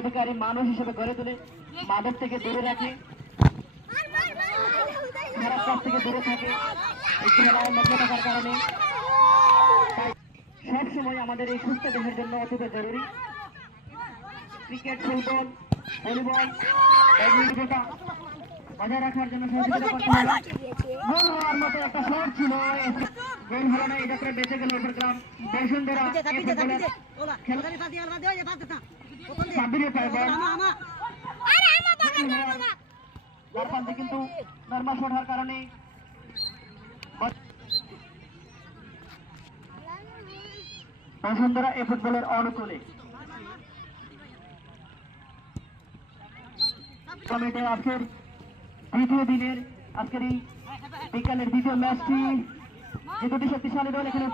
অধিকারী মানুষ হিসেবে গড়ে তুলে মাদক থেকে দূরে রাখে। খারাপ কাজ থেকে দূরে থাকে। এই মধ্যে থাকার কারণে। সবসময় আমাদের এই সুস্থ দেহের জন্য অত্যন্ত জরুরি। ক্রিকেট ফুটবল ভলিবল ব্যাডমিন্টনটা বজায় রাখার জন্য সহযোগিতা করতে হবে। গোল হওয়ার মতো একটা শট ছিল গোল হলো না। এটা করে বেঁচে গেল উপরগ্রাম বসুন্ধরা এই ফুটবলের সাবিরে পাইবেন যার প্রান্তে কিন্তু শট হওয়ার কারণে। বসুন্ধরা এই ফুটবলের অনুকূলে। আজকের দ্বিতীয় দিনের আজকের এই বিকালের দ্বিতীয় ম্যাচটি। যে দুটি শক্তিশালী দল এখানে।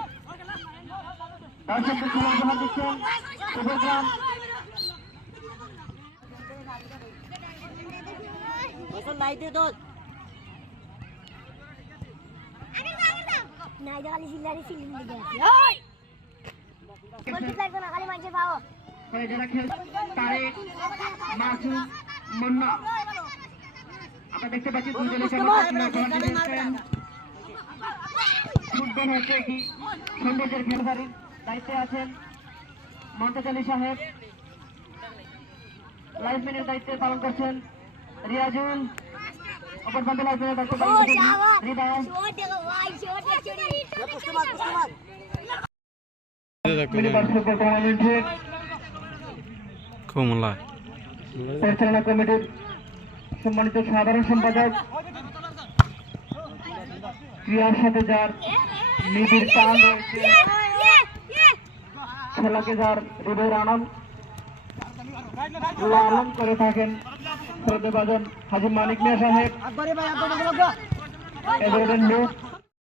দর্শকদের জোহার দিচ্ছেন। উপগ্রাম নাই খালি সিলারি সিলিং দিকে বলতে লাগবে না খালি মানুষের পাও। হয়ে যারা খেল তারেক মাসুম মুন্না। আমরা দেখতে পাচ্ছি দুজনের সঙ্গে ফুটবল হচ্ছে কি? সৌন্দর্যের খেলবাড়ির দায়িত্বে আছেন মমতাজ আলী সাহেব লাইফম্যানের দায়িত্বে পালন করছেন রিয়াজুল অপর প্রান্তে মিনিবাস ফুটবল টুর্নামেন্টের কমলা পরিচালনা কমিটির সম্মানিত সাধারণ সম্পাদক ক্রিয়ার সাথে যার নিবিড় টান রয়েছে খেলাকে যার হৃদয়ের আনন্দ লালন করে থাকেন শ্রদ্ধেভাজন হাজি মানিক মিয়া সাহেব। এ ধরনের লোক